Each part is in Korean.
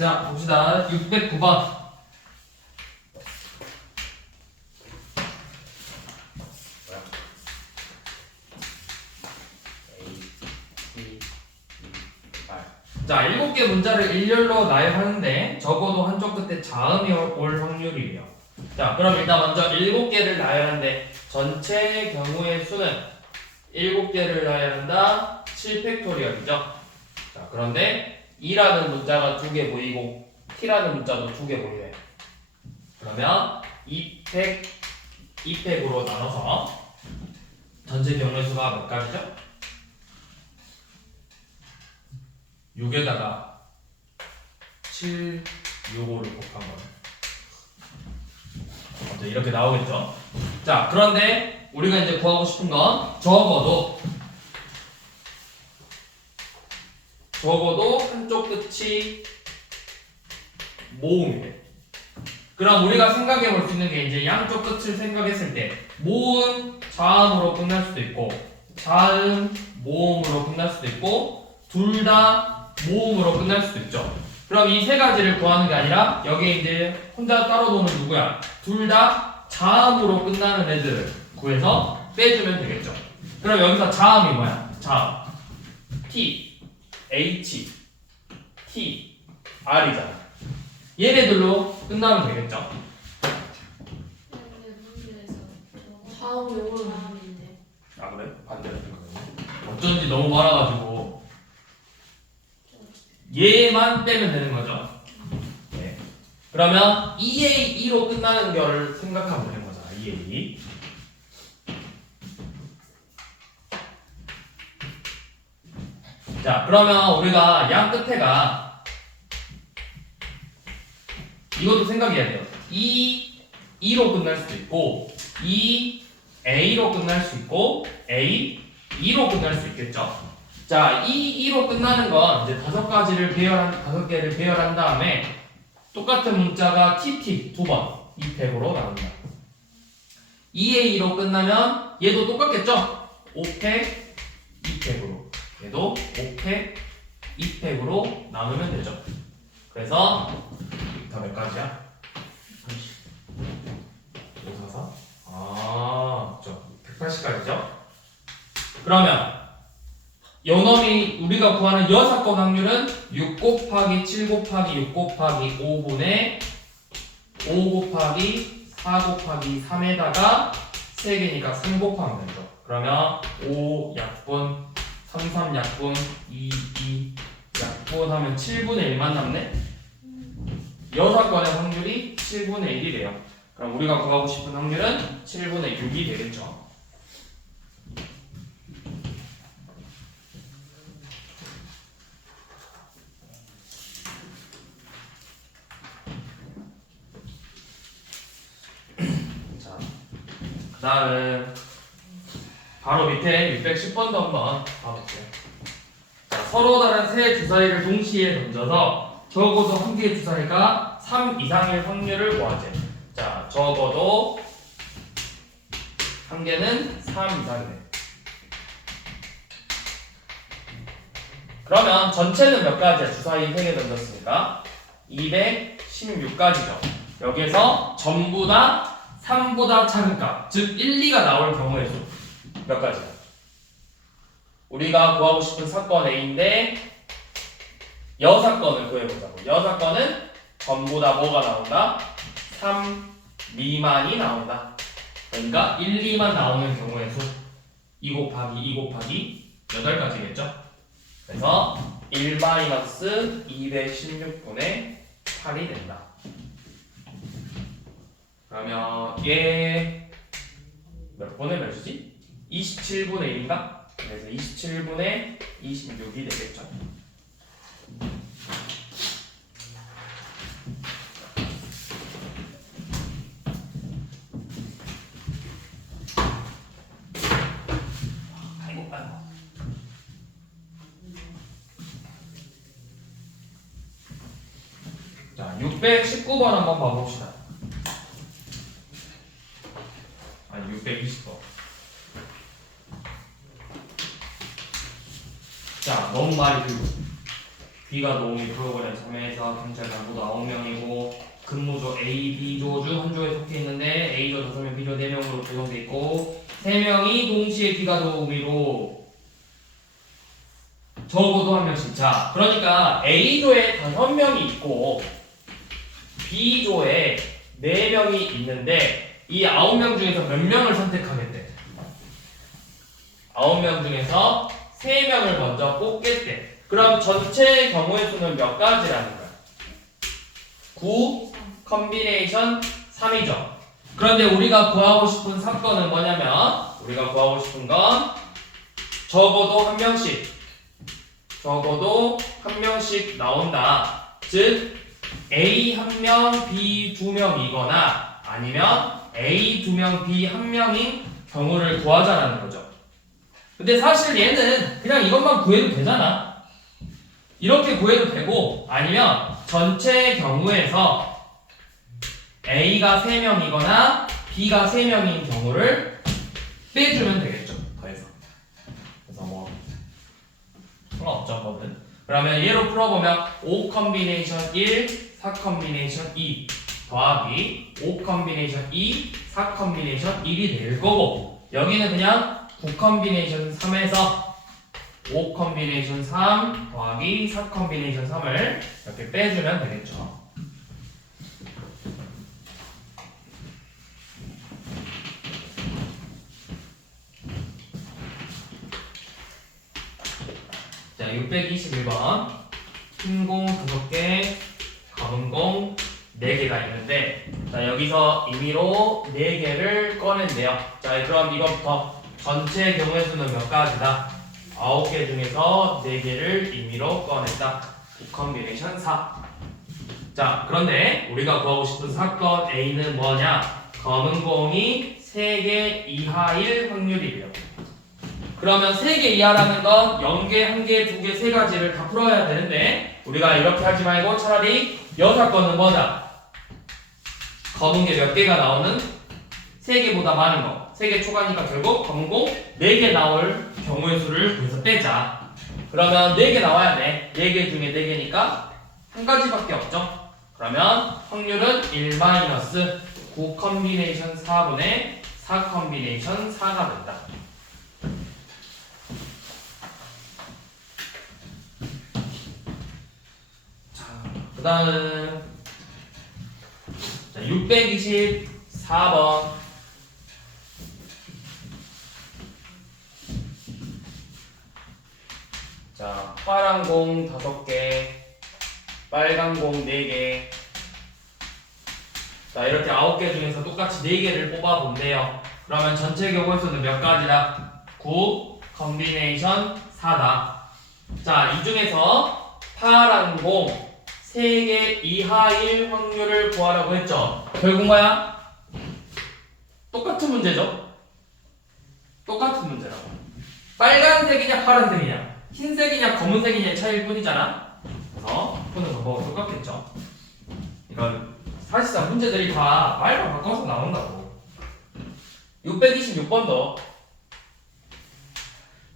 자, 봅시다. 609번. A, B, 2, 8. 자, 7개 문자를 일렬로 나열하는데 적어도 한쪽 끝에 자음이 올 확률이에요. 자, 그럼 일단 먼저 7개를 나열하는데 전체 경우의 수는 7개를 나열한다. 7팩토리얼이죠. 자, 그런데 2라는 문자가 두 개 보이고 T라는 문자도 두 개 보여요. 그러면 2팩, 2팩으로 나눠서 전체 경우의 수가 몇 가지죠? 6에다가 7, 6, 5를 곱한 거예요. 이렇게 나오겠죠? 자, 그런데 우리가 이제 구하고 싶은 건 적어도 적어도 끝이 모음이래. 그럼 우리가 생각해 볼 수 있는 게 이제 양쪽 끝을 생각했을 때 모음 자음으로 끝날 수도 있고 자음 모음으로 끝날 수도 있고 둘 다 모음으로 끝날 수도 있죠. 그럼 이 세 가지를 구하는 게 아니라 여기에 이제 혼자 따로 노는 누구야? 둘 다 자음으로 끝나는 애들을 구해서 빼주면 되겠죠. 그럼 여기서 자음이 뭐야? 자음. T, H, T, R이잖아. 얘네들로 끝나면 되겠죠. 다음 요거는 다음인데 아 그래? 반대로. 어쩐지 너무 많아가지고 얘만 빼면 되는 거죠. 네. 그러면 2A 2로 끝나는 거를 생각하면 되는 거잖아. 2A. 자, 그러면 우리가 양 끝에가 이것도 생각해야 돼요. 2 2로 끝날 수도 있고 2 A로 끝날 수 있고 A 2로 끝날 수 있겠죠. 자, 이 2로 끝나는 건 이제 다섯 가지를 배열한 다섯 개를 배열한 다음에 똑같은 문자가 TT 두 번, 2팩으로 나온다. 2A2로 끝나면 얘도 똑같겠죠? 5팩, 2팩으로. 얘도 5팩, 2팩으로 나누면 되죠. 그래서 다 몇 가지야? 5, 4, 4? 아, 그죠. 180가지죠? 그러면 요놈이 우리가 구하는 여사건 확률은 6 곱하기 7 곱하기 6 곱하기 5분의 5 곱하기 4 곱하기 3에다가 3개니까 3 곱하면 되죠. 그러면 5 약분, 3 3 약분, 2 2 약분 하면 7분의 1만 남네? 여사건의 확률이 7분의 1이래요. 그럼 우리가 구하고 싶은 확률은 7분의 6이 되겠죠. 자, 그 다음 바로 밑에 610번도 한번 봐볼게요. 자, 서로 다른 세 주사위를 동시에 던져서 적어도 한 개의 주사위가 3 이상일 확률을 구하재. 자, 적어도 한 개는 3 이상이네. 그러면 전체는 몇 가지야? 주사위 3개 던졌으니까 216가지죠. 여기에서 전부 다 3보다 작은 값, 즉 1, 2가 나올 경우의 수 몇 가지야? 우리가 구하고 싶은 사건 A인데 여사건을 구해보자고. 여사건은 전부 다 뭐가 나온다? 3 미만이 나온다. 그러니까 1, 2만 나오는 경우의 수. 2 곱하기 2 곱하기 8가지겠죠? 그래서 1 마이너스 216분의 8이 된다. 그러면 얘 몇 분의 몇이지? 27분의 1인가? 그래서 27분의 26이 되겠죠. 아이고 아이고. 자, 619번 한번 봐봅시다. 아니, 620번. 자, 너무 말이 길고. B가 노무이 프로그램 3회에서 경찰관 모두 9명이고 근무조 A, B조 중 한 조에 속해 있는데 A조 5명, B조 4명으로 구성돼 있고 3명이 동시에 B가 노무이로 적어도 한 명씩 자 그러니까 A조에 5명이 있고 B조에 4명이 있는데 이 9명 중에서 몇 명을 선택하겠대 9명 중에서 3명을 먼저 뽑겠대 그럼 전체 경우의 수는 몇 가지라는 거야? 9 컨비네이션 3이죠. 그런데 우리가 구하고 싶은 사건은 뭐냐면 우리가 구하고 싶은 건 적어도 한 명씩 적어도 한 명씩 나온다. 즉 A 한 명, B 두 명이거나 아니면 A 두 명, B 한 명인 경우를 구하자라는 거죠. 근데 사실 얘는 그냥 이것만 구해도 되잖아. 이렇게 구해도 되고 아니면 전체 경우에서 A가 3명이거나 B가 3명인 경우를 빼주면 되겠죠. 더해서. 그래서 뭐 상관없죠, 거는. 그러면 얘로 풀어보면 5 컨비네이션 1, 4 컨비네이션 2 더하기 5 컨비네이션 2, 4 컨비네이션 1이 될 거고 여기는 그냥 9 컨비네이션 3에서 5 컨비네이션 3 더하기 4 컨비네이션 3을 이렇게 빼주면 되겠죠. 자, 621번. 흰공 5개, 검은 공 4개가 있는데, 자, 여기서 임의로 4개를 꺼낸대요. 자, 그럼 이것부터 전체 경우의 수는 몇 가지다? 9개 중에서 4개를 임의로 꺼냈다. 컨비네이션 4. 자, 그런데 우리가 구하고 싶은 사건 A는 뭐냐? 검은 공이 3개 이하일 확률이래요. 그러면 3개 이하라는 건 0개, 1개, 2개, 3가지를 다 풀어야 되는데 우리가 이렇게 하지 말고 차라리 여사건은 뭐다? 검은 게 몇 개가 나오는 3개보다 많은 거. 3개 초과니까 결국 검은 공 4개 나올 경우의 수를 구해서 빼자. 그러면 4개 나와야 돼. 4개 중에 4개니까 한 가지밖에 없죠. 그러면 확률은 1-9 컨비네이션 4분의 4 컨비네이션 4가 된다 그 다음 자, 624번. 자, 파란 공 5개 빨간 공 4개. 자, 이렇게 9개 중에서 똑같이 4개를 뽑아본대요. 그러면 전체 경우의 수는 몇 가지다? 9 컨비네이션 4다. 자, 이 중에서 파란 공 3개 이하일 확률을 구하라고 했죠. 결국 뭐야? 똑같은 문제죠? 똑같은 문제라고. 빨간색이냐 파란색이냐 흰색이냐 검은색이냐 차이일 뿐이잖아. 그래서 푸는 방법은 똑같겠죠. 이건 사실상 문제들이 다 말만 바꿔서 나온다고. 626번도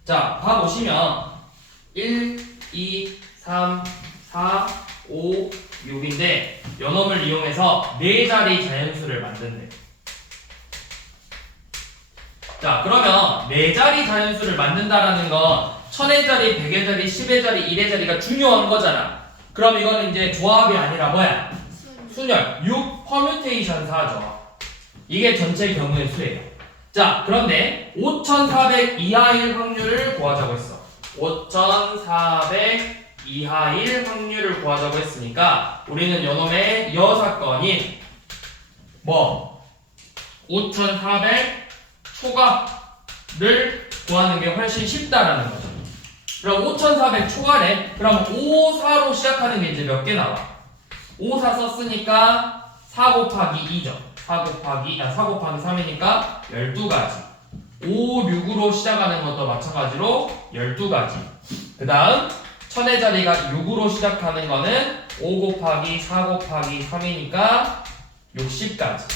자, 봐 보시면 1, 2, 3, 4, 5, 6인데 연업을 이용해서 4자리 자연수를 만든대. 자, 그러면 4자리 자연수를 만든다라는 건 천의 자리, 백의 자리, 십의 자리, 일의 자리가 중요한 거잖아. 그럼 이거는 이제 조합이 아니라 뭐야? 순열, 6 퍼뮤테이션 4죠. 이게 전체 경우의 수예요. 자, 그런데 5400 이하일 확률을 구하자고 했어. 5400 이하일 확률을 구하자고 했으니까 우리는 요놈의 여사건인 뭐5400 초과를 구하는 게 훨씬 쉽다라는 거죠. 그럼 5400 초과래. 그럼 54로 시작하는 게 이제 몇 개 나와? 54 썼으니까 4 곱하기 2죠. 4 곱하기 아, 4 곱하기 3이니까 12가지. 5, 6으로 시작하는 것도 마찬가지로 12가지. 그 다음 천의 자리가 6으로 시작하는 거는 5 곱하기 4 곱하기 3이니까 60가지.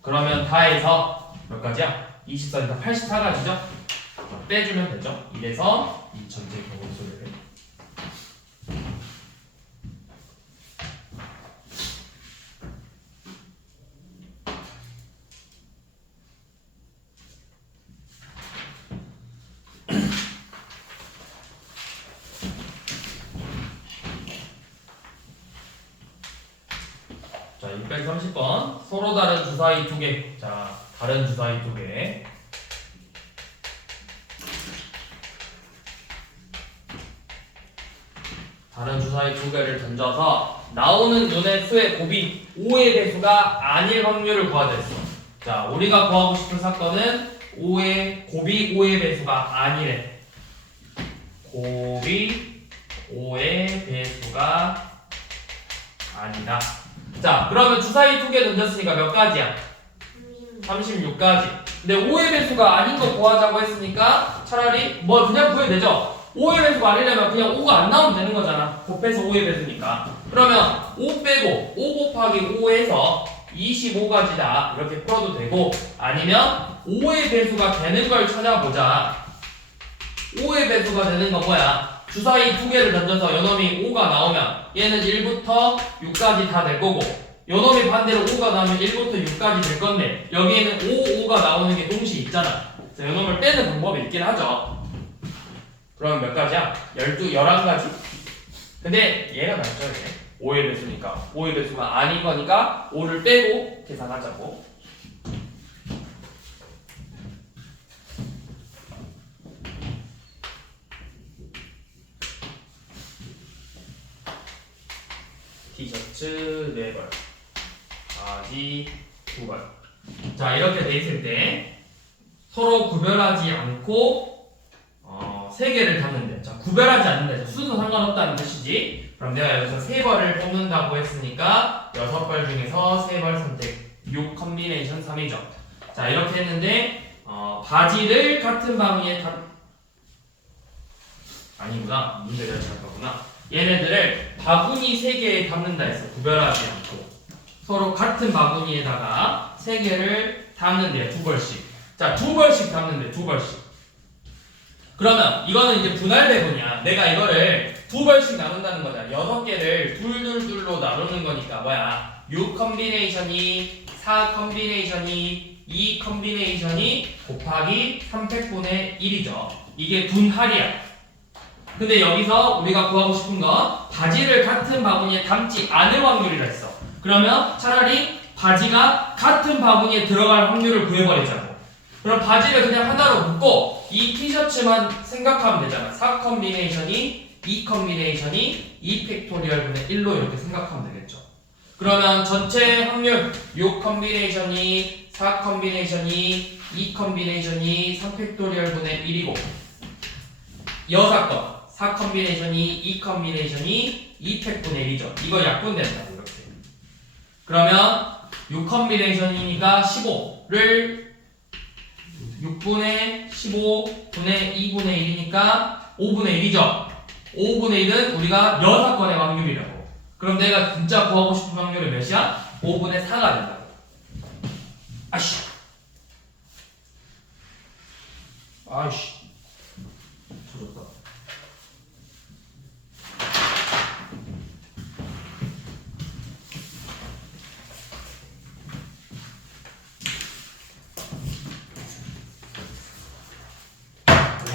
그러면 다 해서 몇 가지야? 24니까 84가지죠? 빼주면 되죠? 이래서 이 전체 경우 수를 630번. 서로 다른 주사위 두 개. 자, 다른 주사위 두 개. 다른 주사위 두 개를 던져서 나오는 눈의 수의 곱이 5의 배수가 아닐 확률을 구하자 했어. 자, 우리가 구하고 싶은 사건은 5의 곱이 5의 배수가 아니래. 곱이 5의 배수가 아니다. 자, 그러면 주사위 두 개 던졌으니까 몇 가지야? 36가지. 근데 5의 배수가 아닌 거 구하자고 했으니까 차라리 뭐 그냥 구해도 되죠? 5의 배수가 아니려면 그냥 5가 안 나오면 되는 거잖아. 곱해서 5의 배수니까. 그러면 5 빼고 5 곱하기 5에서 25가지다. 이렇게 풀어도 되고 아니면 5의 배수가 되는 걸 찾아보자. 5의 배수가 되는 거 뭐야? 주사위 두 개를 던져서 요놈이 5가 나오면 얘는 1부터 6까지 다 될 거고 요놈이 반대로 5가 나오면 1부터 6까지 될 건데 여기에는 5, 5가 나오는 게 동시에 있잖아. 그래서 요놈을 빼는 방법이 있긴 하죠. 그럼 몇 가지야? 12, 11가지? 근데 얘가 낫죠, 얘. 5의 배수니까. 5의 배수가 아닌 거니까 5를 빼고 계산하자고. 티셔츠 4벌, 바지 2벌. 자, 이렇게 돼 있을 때 서로 구별하지 않고 어, 세 개를 담는데. 자 구별하지 않는데. 자, 순서 상관없다는 뜻이지. 그럼 내가 여기서 세 벌을 뽑는다고 했으니까 여섯 벌 중에서 세벌 선택. 6 컨비네이션 3이죠. 자 이렇게 했는데 어, 바지를 같은 바구니에 담 아니구나. 문제가 잘 봤구나 얘네들을 바구니 세 개에 담는다 해서 구별하지 않고 서로 같은 바구니에다가 세 개를 담는데요 두 벌씩 자 두 벌씩 담는데 두 벌씩 그러면 이거는 이제 분할 배분이야. 내가 이거를 두 벌씩 나눈다는 거잖아. 여섯 개를 둘둘둘로 나누는 거니까 뭐야? 6 컨비네이션이 4 컨비네이션이 2 컨비네이션이 곱하기 3팩분의 1이죠. 이게 분할이야. 근데 여기서 우리가 구하고 싶은 건 바지를 같은 바구니에 담지 않을 확률이라 했어. 그러면 차라리 바지가 같은 바구니에 들어갈 확률을 구해버리자고. 그럼 바지를 그냥 하나로 묶고 이 티셔츠만 생각하면 되잖아. 4 컨비네이션이 2 컨비네이션이 2 팩토리얼 분의 1로 이렇게 생각하면 되겠죠. 그러면 전체 확률 6 컨비네이션이 4 컨비네이션이 2 컨비네이션이 3 팩토리얼 분의 1이고 여사 건 4 컨비네이션이 2 컨비네이션이 2 팩분의 1이죠. 이거 약분된다고 이렇게. 그러면 6 컨비네이션이니까 15를 6분의 15분의 2분의 1이니까 5분의 1이죠. 5분의 1은 우리가 6건의 확률이라고. 그럼 내가 진짜 구하고 싶은 확률이 몇이야? 5분의 4가 된다고. 아씨. 아이씨. 조졌다.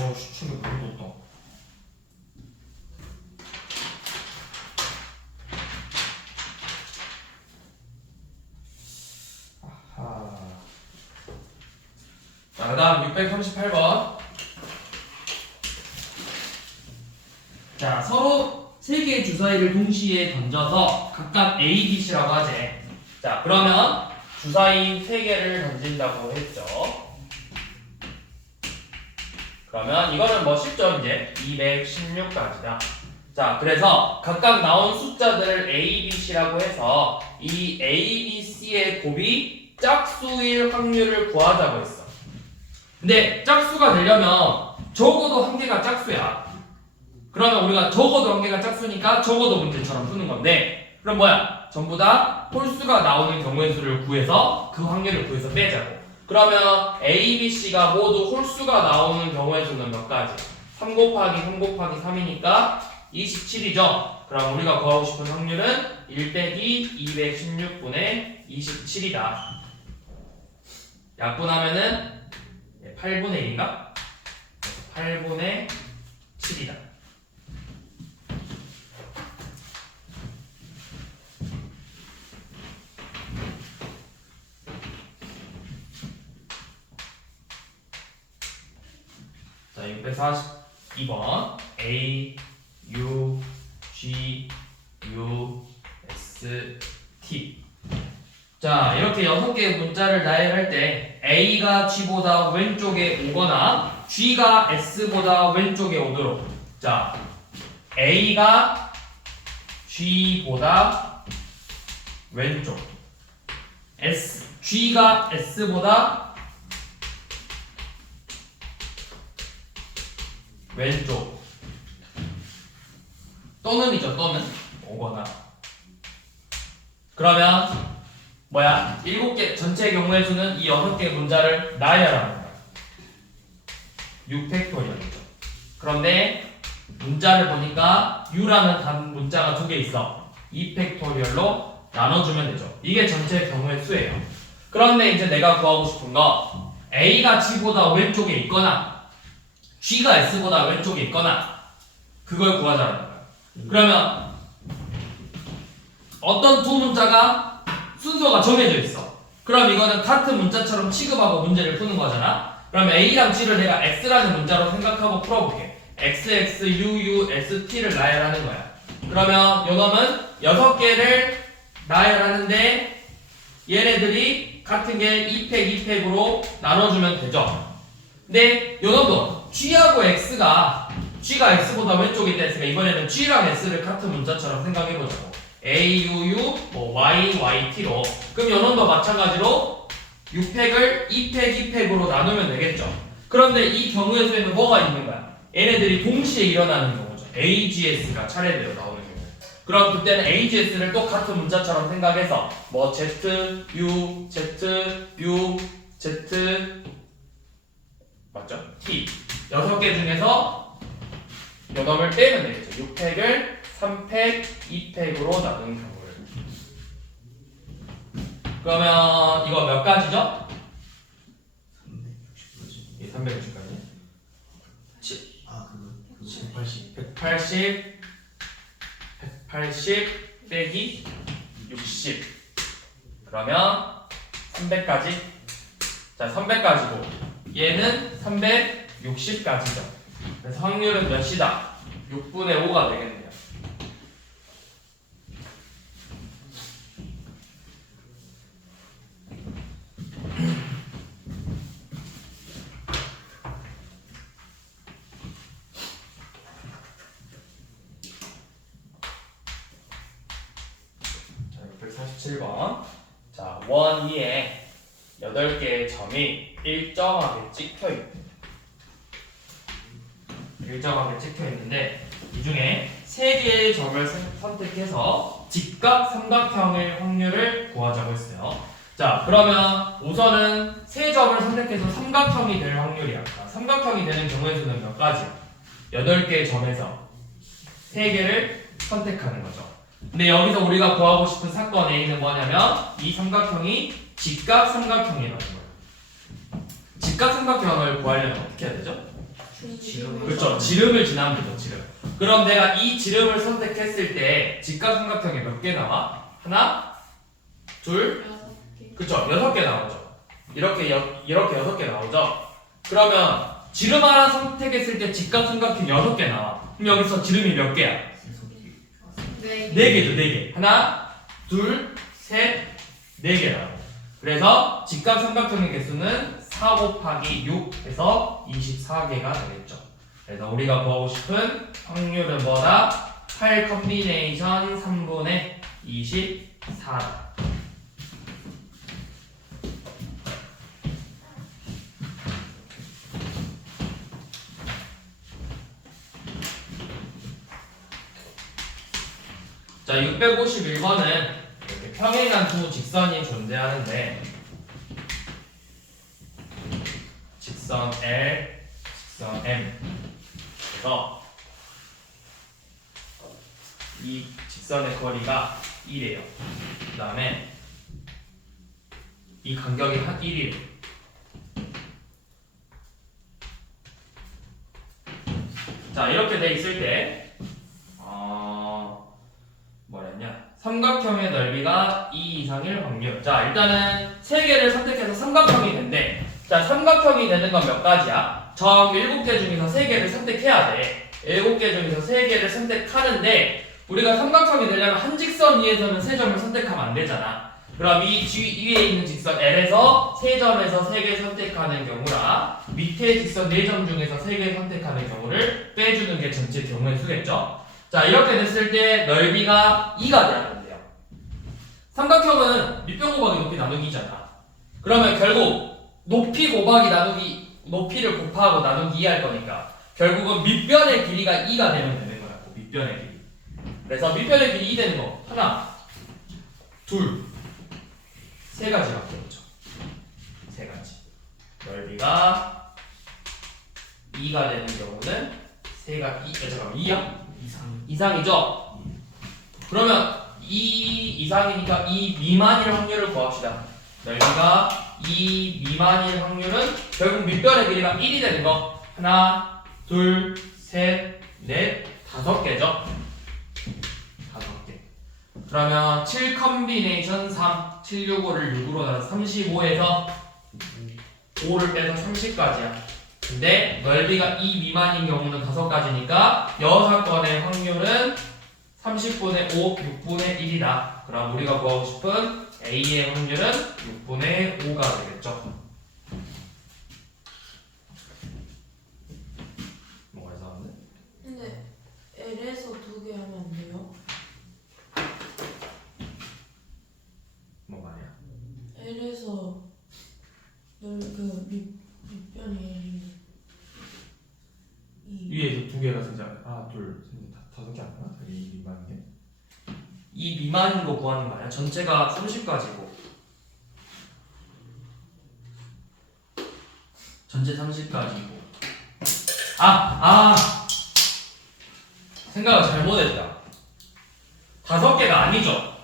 와, 시청이 너무 높다. 아하. 자, 그 다음 638번. 자, 서로 세 개의 주사위를 동시에 던져서 각각 A, B, C라고 하지. 자, 그러면 주사위 세 개를 던진다고 했죠. 그러면 이거는 뭐 쉽죠 이제 216까지다. 자 그래서 각각 나온 숫자들을 A, B, C라고 해서 이 A, B, C의 곱이 짝수일 확률을 구하자고 했어. 근데 짝수가 되려면 적어도 한 개가 짝수야. 그러면 우리가 적어도 한 개가 짝수니까 적어도 문제처럼 푸는 건데 그럼 뭐야? 전부 다 홀수가 나오는 경우의 수를 구해서 그 확률을 구해서 빼자고. 그러면 A, B, C가 모두 홀수가 나오는 경우의 수는 몇 가지? 3 곱하기 3 곱하기 3이니까 27이죠. 그럼 우리가 구하고 싶은 확률은 1 빼기 216분의 27이다. 약분하면은 8분의 1인가? 8분의 7이다. 자, 642번 A U G U S T 자 이렇게 여섯 개의 문자를 나열할 때 A가 G보다 왼쪽에 오거나 G가 S보다 왼쪽에 오도록. 자 A가 G보다 왼쪽. S G가 S보다 왼쪽. 또는이죠 또는. 오거나. 그러면 뭐야? 일곱 개 전체 경우의 수는 이 여섯 개 문자를 나열하는 거야 6팩토리얼이죠. 그런데 문자를 보니까 U라는 단 문자가 두 개 있어. 2팩토리얼로 나눠주면 되죠. 이게 전체 경우의 수예요. 그런데 이제 내가 구하고 싶은 거 A가 G보다 왼쪽에 있거나 G가 S보다 왼쪽에 있거나 그걸 구하자는 거야. 그러면 어떤 두 문자가 순서가 정해져 있어. 그럼 이거는 같은 문자처럼 취급하고 문제를 푸는 거잖아. 그러면 A랑 G를 내가 X라는 문자로 생각하고 풀어볼게. X, X, U, U, S, T를 나열하는 거야. 그러면 요놈은 여섯 개를 나열하는데 얘네들이 같은 게 2팩, 2팩으로 나눠주면 되죠. 근데 요놈도 G하고 X가 G가 X보다 왼쪽에 있다 했으니까 이번에는 G랑 S를 같은 문자처럼 생각해보자고 A, U, U, 뭐 Y, Y, T로 그럼 요놈도 마찬가지로 6팩을 2팩, 2팩으로 나누면 되겠죠 그런데 이 경우의 수에는 뭐가 있는 거야? 얘네들이 동시에 일어나는 경우죠 AGS가 차례대로 나오는 경우 그럼 그때는 AGS를 또 같은 문자처럼 생각해서 뭐 Z, U, Z, U, Z 맞죠? T 여섯 개 중에서 요놈을 빼면 되겠죠. 6팩을 3팩, 2팩으로 나눈 경우를. 그러면 이거 몇 가지죠? 이 360까지. 아 그거 180, 180, 180 빼기 60. 그러면 300까지. 자, 300까지고 얘는 360까지죠. 그래서 확률은 몇이다? 6분의 5가 되겠네요. 자, 647번. 자, 원 위에 8개의 점이 일정하게 찍혀 있대. 일정하게 찍혀 있는데 이 중에 세 개의 점을 선- 선택해서 직각 삼각형의 확률을 구하자고 했어요. 자, 그러면 우선은 세 점을 선택해서 삼각형이 될 확률이 아까 삼각형이 되는 경우의 수는 몇 가지야? 8개의 점에서 세 개를 선택하는 거죠. 근데 여기서 우리가 구하고 싶은 사건 A는 뭐냐면 이 삼각형이 직각 삼각형이라는 거예요. 직각 삼각형을 구하려면 어떻게 해야 되죠? 그렇죠. 지름을 지나면 되죠. 지름. 그럼 내가 이 지름을 선택했을 때 직각 삼각형이 몇 개 나와? 하나, 둘, 여섯 개. 그렇죠. 여섯 개 나오죠. 이렇게 여, 이렇게 여섯 개 나오죠. 그러면 지름 하나 선택했을 때 직각 삼각형 여섯 개 나와. 그럼 여기서 지름이 몇 개야? 네. 네 개죠, 네 개. 하나, 둘, 셋, 네 개 나와. 그래서 직각 삼각형의 개수는 4 곱하기 6 해서 24개가 되겠죠. 그래서 우리가 구하고 싶은 확률은 뭐다? 8 컨비네이션 3분의 24다. 자, 651번은 이렇게 평행한 두 직선이 존재하는데 직선 L, 직선 M 그래서 이 직선의 거리가 1이에요. 그 다음에 이 간격이 한 1이에요. 자, 이렇게 돼 있을 때 어, 뭐랬냐? 삼각형의 넓이가 2 이상일 확률. 자, 일단은 세 개를 선택해서 삼각형이 된대. 자, 삼각형이 되는 건 몇 가지야? 점 7개 중에서 3개를 선택해야 돼. 7개 중에서 3개를 선택하는데 우리가 삼각형이 되려면 한 직선 위에서는 3점을 선택하면 안 되잖아. 그럼 이 뒤- 위에 있는 직선 L에서 3점에서 3개 선택하는 경우라 밑에 직선 4점 중에서 3개 선택하는 경우를 빼주는 게 전체 경우의 수겠죠. 자 이렇게 됐을 때 넓이가 2가 돼야 된대요. 삼각형은 밑변 곱하기 높이 나누기잖아. 그러면 결국 높이 곱하기 나누기 높이를 곱하고 나누기 2 할 거니까 결국은 밑변의 길이가 2가 되면 되는 거야. 그 밑변의 길이. 그래서 밑변의 길이 2 되는 거 하나, 둘, 세 가지가 되겠죠. 세 가지. 넓이가 2가 되는 경우는 세가 2, 잠깐만 2야? 이상 이상이죠? 그러면 2 이상이니까 2 미만일 확률을 구합시다. 넓이가 2 미만일 확률은 결국 밑변의 길이가 1이 되는 거. 하나, 둘, 셋, 넷, 다섯 개죠? 다섯 개. 그러면 7 컨비네이션 3, 765를 6으로 나눠서 35에서 5를 빼서 30까지야. 근데 넓이가 2 미만인 경우는 다섯 가지니까 여섯 건의 확률은 30분의 5, 6분의 1이다. 그럼 우리가 구하고 싶은 A의 확률은 6분의 5가 되겠죠. 뭐가 이상한데? 근데 L에서 두 개 하면 안 돼요? 뭐 말이야? L에서 넓그 밑변이 이 위에 두 개가 진짜 하나, 둘, 셋, 넷, 다- 다섯 개 아니야? 이 미만인 게? 이 미만인 거 구하는 거 아니야? 전체가 30까지고 전체 30까지고 아! 아! 생각을 잘못했다 다섯 개가 아니죠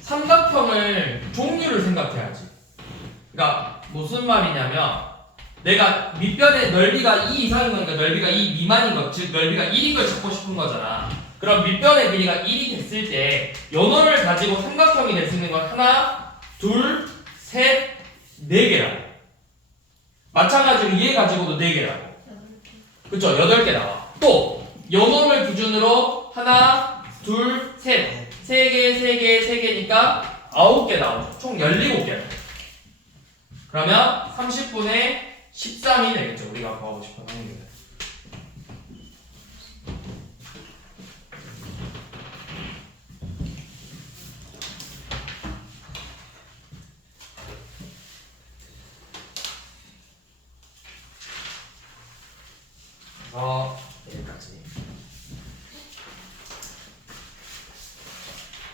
삼각형을 종류를 생각해야지 그러니까 무슨 말이냐면 내가 밑변의 넓이가 2 이상인 거니까 넓이가 2 미만인 것, 즉 넓이가 1인 걸 찾고 싶은 거잖아. 그럼 밑변의 길이가 1이 됐을 때 연호를 가지고 삼각형이 될 수 있는 건 하나, 둘, 셋, 네 개라고. 마찬가지로 얘 가지고도 네 개라고. 그쵸? 여덟 개 나와. 또 연호를 기준으로 하나, 둘, 셋, 세 개, 세 개, 세 개니까 아홉 개 나오죠. 총 17개. 그러면 30분의 13이 되겠죠. 우리가 구하고 싶은 확률은. 여기까지.